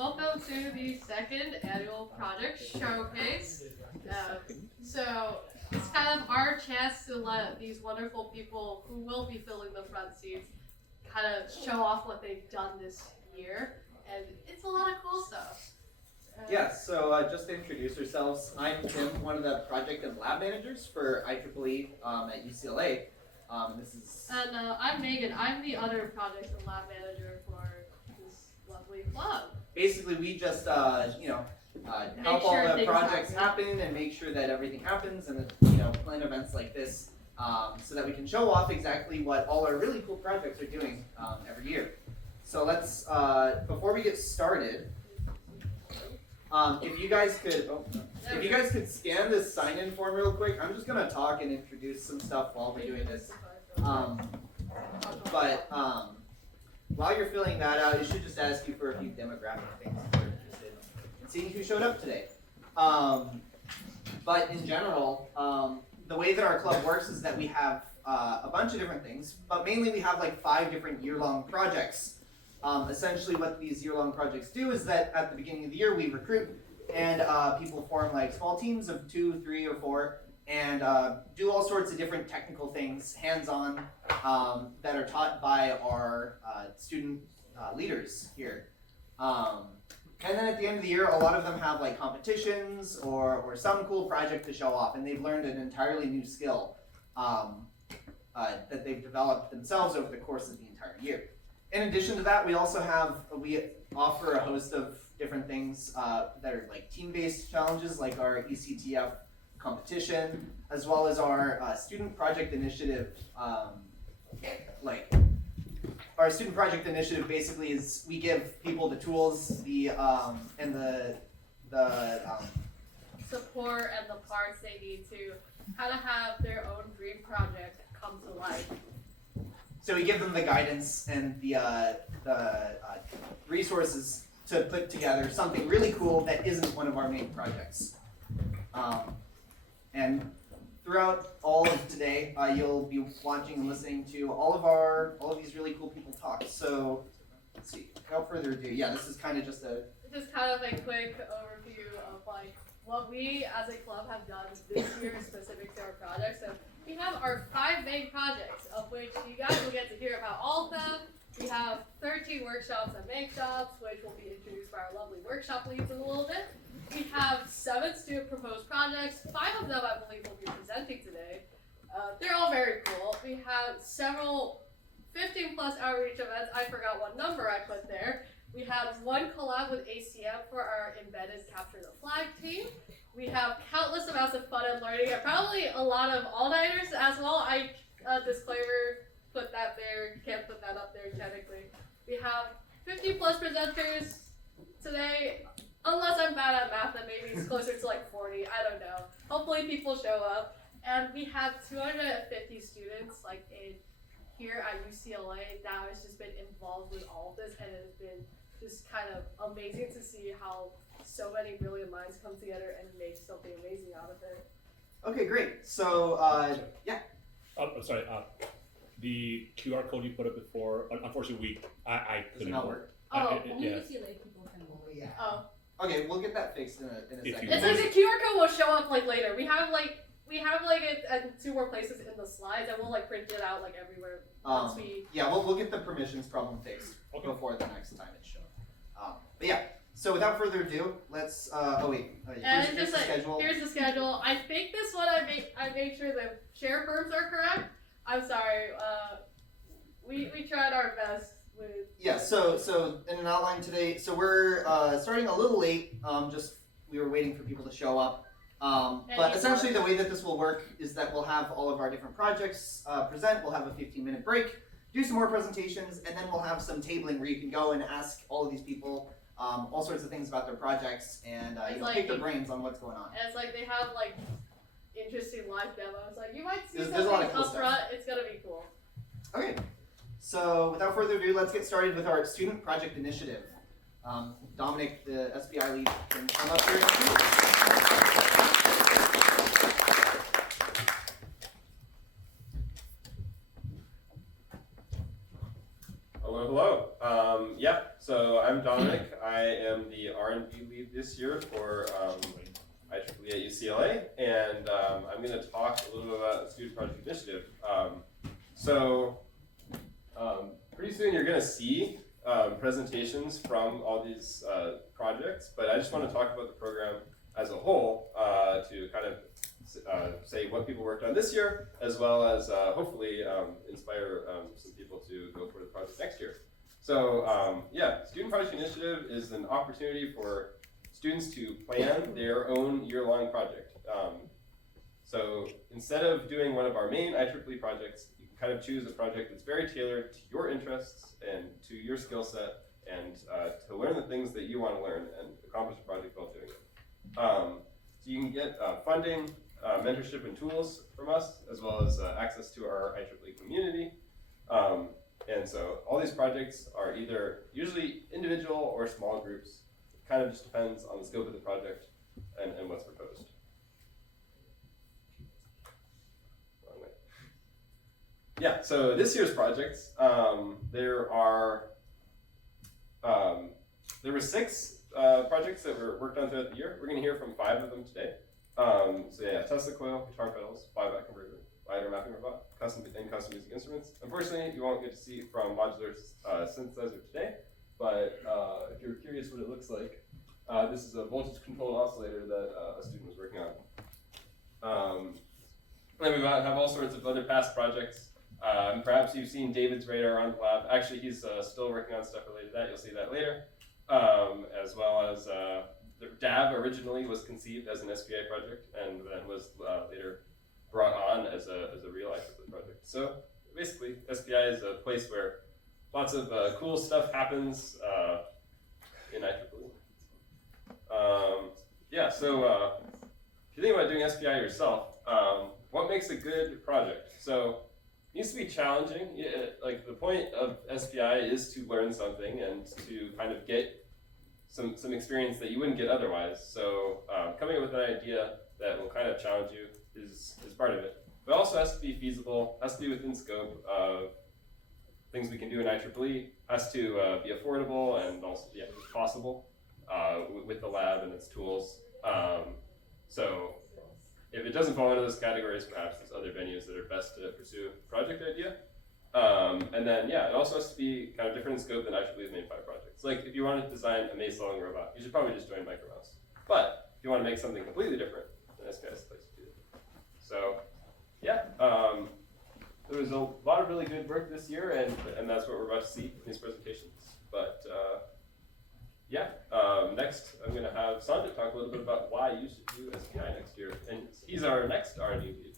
welcome to the second annual project showcase. So it's kind of our chance to let these wonderful people who will be filling the front seats kind of show off what they've done this year, and it's a lot of cool stuff. So just to introduce ourselves, I'm Tim, one of the project and lab managers for IEEE at UCLA. I'm Megan. I'm the other project and lab manager for this lovely club. Basically, we just help all the projects happen and make sure that everything happens, and plan events like this so that we can show off exactly what all our really cool projects are doing every year. So let's before we get started. If you guys could scan this sign-in form real quick. I'm just gonna talk and introduce some stuff while we're doing this. While you're filling that out, it should just ask you for a few demographic things if you're interested in seeing who showed up today. But in general, the way that our club works is that we have a bunch of different things, but mainly we have like 5 different year-long projects. Essentially what these year-long projects do is that at the beginning of the year we recruit and people form like small teams of 2, 3, or 4 and do all sorts of different technical things, hands-on, that are taught by our student leaders here. And then at the end of the year, a lot of them have like competitions or some cool project to show off, and they've learned an entirely new skill that they've developed themselves over the course of the entire year. In addition to that, we offer a host of different things that are like team-based challenges, like our ECTF competition, as well as our student project initiative. Our student project initiative basically is we give people the tools, and the support and the parts they need to kind of have their own dream project come to life. So we give them the guidance and the resources to put together something really cool that isn't one of our main projects. And throughout all of today, you'll be watching and listening to all of these really cool people talk. So let's see. Without further ado, this is kind of just a quick overview of like what we as a club have done this year specific to our project. So we have our 5 main projects, of which you guys will get to hear about all of them. We have 13 workshops and make shops, which will be introduced by our lovely workshop leads in a little bit. We have 7 student proposed projects. 5 of them I believe will be presenting today. They're all very cool. We have several 15 plus outreach events. I forgot what number I put there. We have 1 collab with ACM for our embedded capture the flag team. We have countless amounts of fun and learning, and probably a lot of all-nighters as well. Disclaimer, put that there, can't put that up there technically. We have 50 plus presenters today, unless I'm bad at math, then maybe it's closer to like 40, I don't know. Hopefully people show up. And we have 250 students here at UCLA that has just been involved with all of this, and it has been just kind of amazing to see how so many brilliant minds come together and make something amazing out of it. Okay, great. So, I'm sorry. The QR code you put up before, unfortunately, I couldn't work. Only UCLA people can work. Yeah. Oh. Okay, we'll get that fixed in a second. It's like the QR code will show up later. We have it at 2 more places in the slides, and we'll print it out everywhere. We'll get the permissions problem fixed before the next time it's shown. So without further ado, let's. Here's the schedule. Here's the schedule. I think this one I made sure the share firms are correct. I'm sorry. We tried our best with. Yeah. So in an outline today, so we're starting a little late. We were waiting for people to show up. But essentially the way that this will work is that we'll have all of our different projects present. We'll have a 15-minute break, do some more presentations, and then we'll have some tabling where you can go and ask all of these people all sorts of things about their projects and pick their brains on what's going on. And it's they have interesting live demos. You might see there's a lot of cool up front. It's gonna be cool. Okay, so without further ado, let's get started with our student project initiative. Dominic, the SBI lead, can come up here. Hello. so I'm Dominic. I am the R&D lead this year for IEEE at UCLA, and I'm going to talk a little bit about the Student Project Initiative. Pretty soon you're going to see presentations from all these projects, but I just want to talk about the program as a whole to kind of say what people worked on this year, as well as hopefully inspire some people to go for the project next year. So yeah, Student Project Initiative is an opportunity for students to plan their own year-long project. So instead of doing one of our main IEEE projects, you can kind of choose a project that's very tailored to your interests and to your skill set, and to learn the things that you want to learn and accomplish a project while doing it. So you can get funding, mentorship and tools from us, as well as access to our IEEE community. And so all these projects are either usually individual or small groups. It kind of just depends on the scope of the project and what's proposed. Wrong way. Yeah, so this year's projects, there were 6 projects that were worked on throughout the year. We're going to hear from 5 of them today. So yeah, Tesla coil, guitar pedals, flyback converter, ladder mapping robot, custom music instruments. Unfortunately, you won't get to see from modular synthesizer today, but if you're curious what it looks like, this is a voltage controlled oscillator that a student was working on. Then we have all sorts of other past projects. Perhaps you've seen David's radar on the lab. Actually, he's still working on stuff related to that. You'll see that later. As well as the DAB originally was conceived as an SPI project and then was later brought on as a real IEEE project. So basically, SPI is a place where lots of cool stuff happens in IEEE. Yeah, so if you think about doing SPI yourself, what makes a good project? So it needs to be challenging. Like the point of SPI is to learn something and to kind of get some experience that you wouldn't get otherwise. So coming up with an idea that will kind of challenge you is part of it. But it also has to be feasible, has to be within scope of things we can do in IEEE, has to be affordable and also possible with the lab and its tools. So if it doesn't fall into those categories, perhaps there's other venues that are best to pursue a project idea. And then, yeah, it also has to be kind of different in scope than IEEE's main 5 projects. Like, if you want to design a maze-following robot, you should probably just join Micromouse. But if you want to make something completely different, then SPI is the place to do it. So, yeah, there was a lot of really good work this year, and that's what we're about to see in these presentations. But, yeah, next I'm going to have Sanjit talk a little bit about why you should do SPI next year. And he's our next R&D lead.